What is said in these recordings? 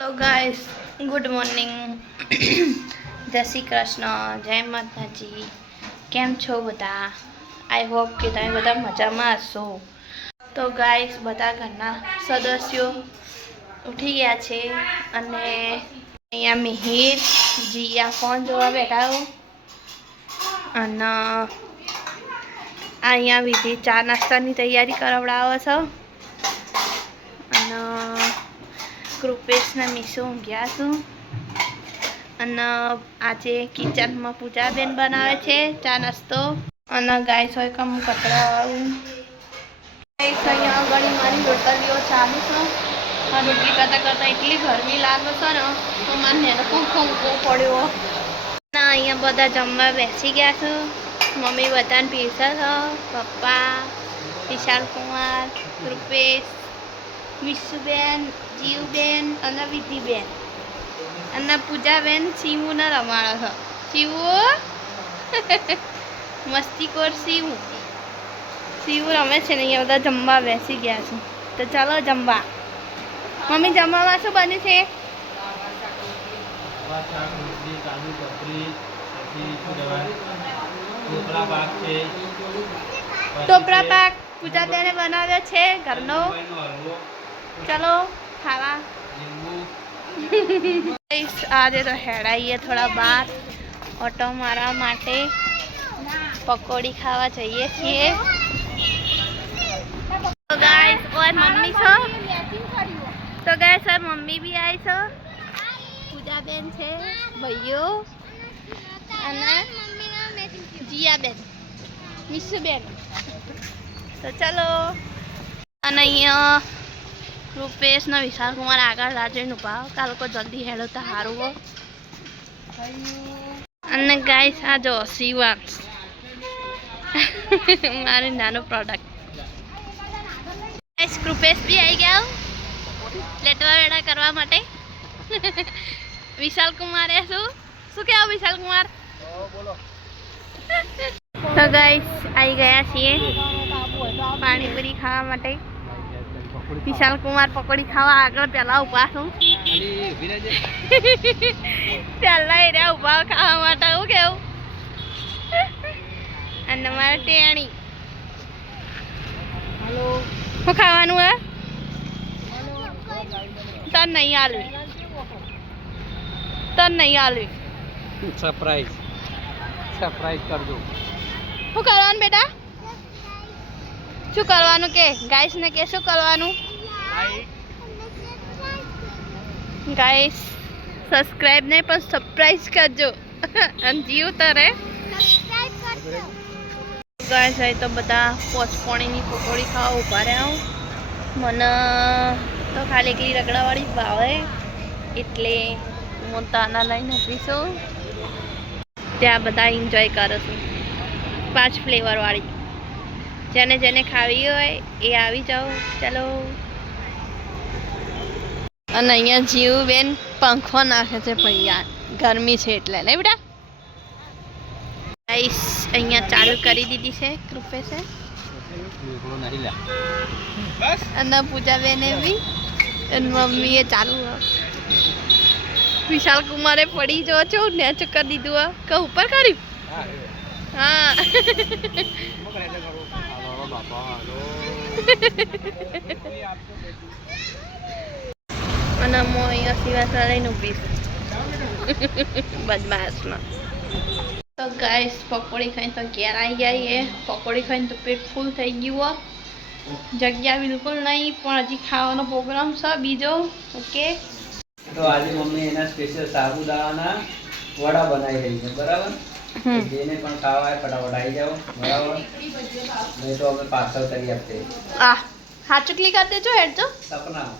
Hello guys, good morning. જય શ્રી કૃષ્ણ, જય માતાજી. કેમ છો બધા? આઈ હોપ કે તમે બધા મજામાં હશો. તો ગાઈસ, બધા ઘરના સદસ્યો ઉઠી ગયા છે અને અહીંયા મિહિર જીયા ફોન જોવા બેઠા હો અને અહીંયા વિધિ ચા નાસ્તાની તૈયારી કરાવડાવે છે અને કૃપેશના મીસો ઊંઘ્યા છું અને આજે કિચનમાં પૂજાબેન બનાવે છે ચા નાસ્તો અને ગાય હોય કમ કચરાવાળું અહીંયા આગળ મારી રોટલીઓ ચાલુ છે આ રોટલી કરતાં કરતાં એટલી ગરમી લાગે છે ને તો મારે નેનો પંખો મૂકવો પડ્યો અને અહીંયા બધા જમવા બેસી ગયા છે. મમ્મી બધાને પીરસે છે, પપ્પા, વિશાલ કુમાર, કૃપેશ, વિશુબેન, જીવબેન અને વિધિબેન અને પૂજાબેન શિવુને રમાડે છે. શિવુ મસ્તીખોર શિવુ રમે છે ને અહીંયા બધા જમવા બેસી ગયા છે. તો ચાલો જમવા. મમ્મી જમવામાં શું બન્યું છે? ટોપરા પાક પૂજાબેને બનાવ્યો છે ઘરનો. ચલો ખાવા. આજે તો હેડાઈએ થોડા બહાર ઓટો મારવા માટે. પકોડી ખાવા જઈએ છીએ. તો ગાઈસ ઓર મમ્મી છો, તો ગાઈસ ઓર મમ્મી બી આવી છો, પૂજાબેન છે, ભાઈઓ અને જીયાબેન, મિશુબેન. તો ચલો. અને અહીંયા રૂપેશ ને વિશાલ કુમાર આગળ રાજેન ઉભા. કાલ કો જલ્દી હેડો તો સારું હો. અને ગાઈસ આ જો શિવાંશ મારું નાનું પ્રોડક્ટ. ગાઈસ કૃપેશ બી આવી ગયા લેટવા વેડા કરવા માટે. વિશાલ કુમારે શું કહેવું વિશાલ કુમાર? તો ગાઈસ આવી ગયા છીએ પાણીપુરી ખાવા માટે. વિશાલ કુમાર પકોડી ખાવા આગળ પહેલા ઉભા છું. પહેલા એ રહ્યા ઉભા ખાવા માટે. શું કેવું? અને મારે ટેણી શું ખાવાનું હે? તને નહીં આલવી, તને નહીં આલવી. સરપ્રાઈઝ કરજો. શું કરવાનું બેટા? શું કરવાનું કે ગાઈસ ને કે શું કરવાનું? ગાઈસ સબસ્ક્રાઇબ નહીં પણ સરપ્રાઈઝ કરજો. અને જીવ તરે ગાઈસ અહીં તો બધા પોચપોણીની પકોડી ખાવા ઉભા રહ્યા. મને તો ખાલી એકલી રગડાવાળી ભાવે એટલે હું તાના લઈને ઊભી છું. ત્યાં બધા એન્જોય કરે છે 5 ફ્લેવરવાળી. જેને જેને ખાવી હોય એ આવી જાઓ. ચાલો. અને અહીંયા જીવબેન પંખો નાખે છે ભૈયા, ગરમી છે એટલે નહીં બેટા. ગાઈસ અહીંયા ચાલુ કરી દીધી છે કૃપેશે અને પૂજાબેને બી અને મમ્મીએ ચાલુ. વિશાલ કુમારે પડી જો છો નેચ કરી દીધું. કે ઉપર કર્યું? હા. અને હું અહીંયા સિવાસા લઈને ઊભી છું બદમાશમાં. તો ગાઈસ પકોડી ખાઈને તો ઘેર આવી ગયા. પકોડી ખાઈને તો પેટ ફૂલ થઈ ગયું. જગ્યા બિલકુલ નહીં પણ હજી ખાવાનો પ્રોગ્રામ છે બીજો. ઓકે. તો આજે મમ્મી એના સ્પેશિયલ સાબુદાણાના વડા બનાવી રહી છે. બરાબર? જેને પણ ખાવા હોય ફટાફટ આવી જાઓ. બરાબર? નહીં તો અમે પાર્સલ કરી આપીએ. હા ચુકલી કરી દેજો હેડ જો. સપના.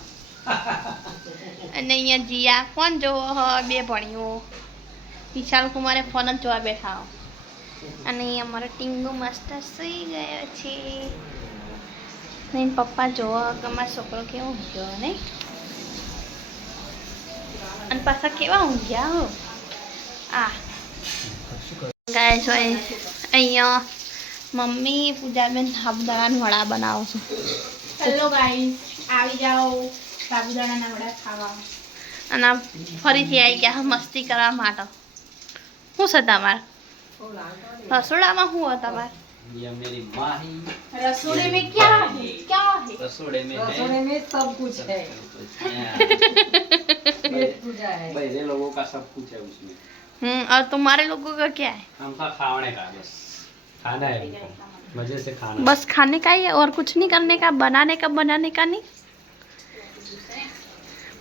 અને અહીંયા જીયા ફોન જોવો હ બે ભણીઓ. વિશાલ કુમારે ફોન જ જોવા બેઠા. અને અહીંયા અમારો ટીંગુ માસ્ટર સુઈ ગયો છે. નહીં પપ્પા જોવો કે અમારો છોકરો કેવો ઊંઘ્યો નહીં. અને પાછા કેવા ઊંઘ્યા હો. ગાઈસ અહીંયા મમ્મી પૂજાબેન સાબુદાણાના વડા બનાવો છું. હેલો ગાઈસ, આવી જાઓ સાબુદાણાના વડા ખાવા. અને આ ફરીથી આવી ગયા મસ્તી કરવા માટે. શું છે તમારે રસોડામાં? શું હોય તમારે ये मेरी माँ ही रसोड़े में क्या है? क्या है रसोड़े में सब कुछ है। पहले लोगों का सब कुछ है उसमें. और तुम्हारे लोगों का क्या है? हमका खाने का बस खाना है हमको. मजे से खाना. बस खाने का ही है और कुछ नहीं करने का? बनाने का नहीं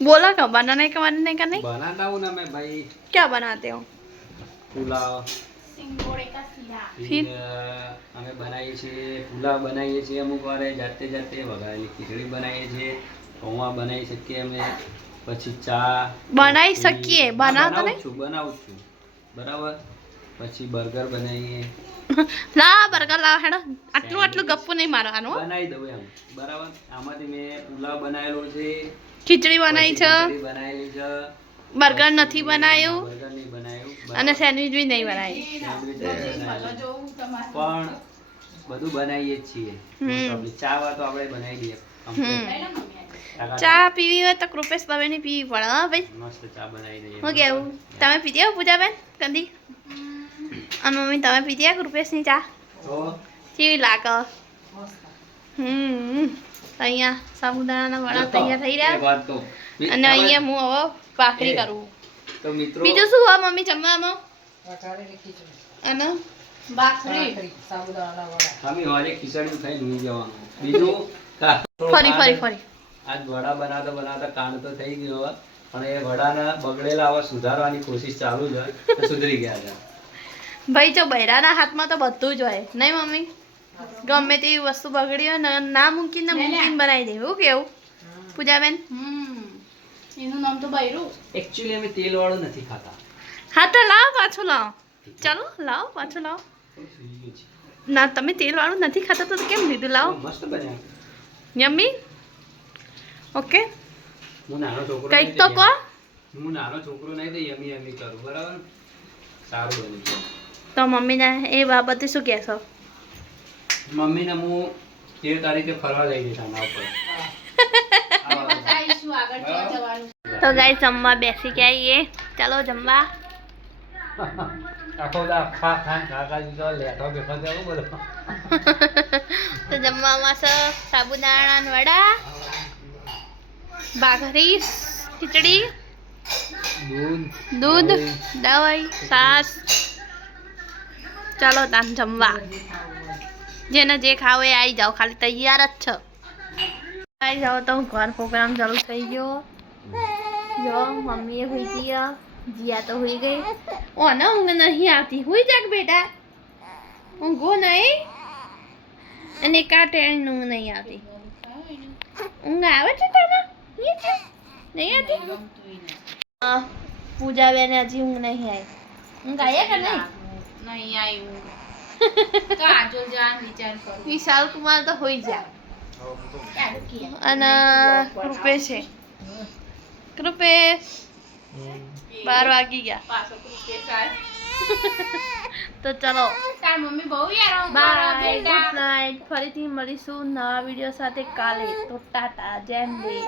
बोला का बनाने का नहीं? बनाता हूँ ना मैं भाई. क्या बनाते हो? पुलाव. फिर અમે બનાવીએ છીએ પુલાવ બનાવીએ છીએ અમુક વાર જાતે જાતે વઘારેલી ખીચડી બનાવીએ છીએ પૌવા બનાવી શકીએ અમે પછી ચા બનાવી કોફી. શકીએ? હા, બનાવતા બનાવું છું બરાબર પછી બર્ગર બનાવીએ લા બર્ગર લાવ હેડો. આટલું ગપ્પુ નહીં મારવાનું હો. બનાવી દઉં એમ બરાબર આમાંથી મેં પુલાવ બનાવેલો છે ખીચડી બનાવી છે, ખીચડી બનાવેલી છે બર્ગર નથી બનાવ્યું બર્ગર નહીં બનાવ્યું અને સેન્ડવિચ બી નહીં બનાવી. સેન્ડવિચ નહીં બનાવ્યું. પણ બધું બનાવીએ જ છીએ ચા વા તો આપણે બનાવી દઈએ complete. ચા પીવી હોય તો કૃપેશ તમે નહીં પીવી પડે હા ભાઈ. મસ્ત ચા બનાવી દઈએ હું કેવું તમે પીધી હો પૂજાબેન કંદી? અને મમ્મી તમે પીધી હો કૃપેશની ચા? તો કેવી લાગે? અહીંયા સાબુદાણાના વડા તૈયાર થઈ એક રહ્યા વાત તો અને અહીંયા હું હવે ભાખરી કરું. તો મિત્રો બીજું શું હોય મમ્મી જમવામાં? વઘારેલી ખીચડી, અને ભાખરી. ભાખરી, સાબુદાણાના વડા. અમે વારે ખીચડી ખાઈ લઈ જવાનું બીજું ફરી આજ વડા બનાવતા કાંડ તો થઈ ગયો હવે પણ એ વડાના બગડેલા હવે સુધારવાની કોશિશ ચાલુ છે તો સુધરી ગયા છે. ભાઈ જો બૈરાના હાથમાં તો બધું જ હોય નહીં મમ્મી? ગમે તેવી વસ્તુ બગડી હોય ને ના મૂકીને બનાવી દે. એવું કેવું પૂજાબેન? એનું નામ તો બૈરું. એકચ્યુઅલી અમે તેલ વાળું નથી ખાતા. હા તો લાવો પાછું લાવો. ચાલો લાવો પાછું લાવો. થોડું સૂઈ ગયું છે. ના તમે તેલ વાળું નથી ખાતા તો કેમ લીધું? લાવો. મસ્ત બન્યા. યમ્મી. ઓકે હું નાનો છોકરો કંઈક નહીં તો તો કહો. હું નાનો છોકરો નહીં તો યમી યમી કરું બરાબર સારું બન્યું છે. તો મમ્મીને એ બાબતે શું કહેશો? મમ્મીને હું 13 તારીખે ફરવા લઈ જઈશ આના ઉપર. તો ગાઈસ જમવા બેસી ગયા છીએ. ચાલો જમવા. આખો દા ખા દીધો લેઠો બેઠો જવું બોલો. તો જમવામાં છે સાબુદાણાના વડા, ભાખરી, ખીચડી, દૂધ, દવાઈ, છાશ. ચાલો તાન જમવા. જેને જે ખાવ એ આવી જાઓ, ખાલી તૈયાર જ છે. આવી જાઓ તો ઘર પ્રોગ્રામ ચાલુ થઈ ગયો. જો મમ્મીએ હોઈ ગઈ, જીયા તો હોઈ ગઈ. ઓ ના ઊંઘ નહીં આવતી. હોઈ જાગ બેટા, ઊંઘો નહીં. અને કાટેણી ઊંઘ નહીં આવતી. ઊંઘ આવે છે તને? નહીં આવતી? પૂજા બેન હજી ઊંઘ નહીં આવી. ઊંઘ આવી કે નહીં? નહીં આવ્યું તો આજુ જાન વિચાર કરું. વિશાલ કુમાર તો હોઈ જા. અને કૃપેશ છે. કૃપેશ 12 વાગી ગયા. પાછો કૃપેશ આય. તો ચલો તાર મમ્મી બહુ યાર બાય, ગુડ નાઇટ. ફરીથી મળીશું નવા વિડીયો સાથે કાલે. તો ટાટા, જેમ લે.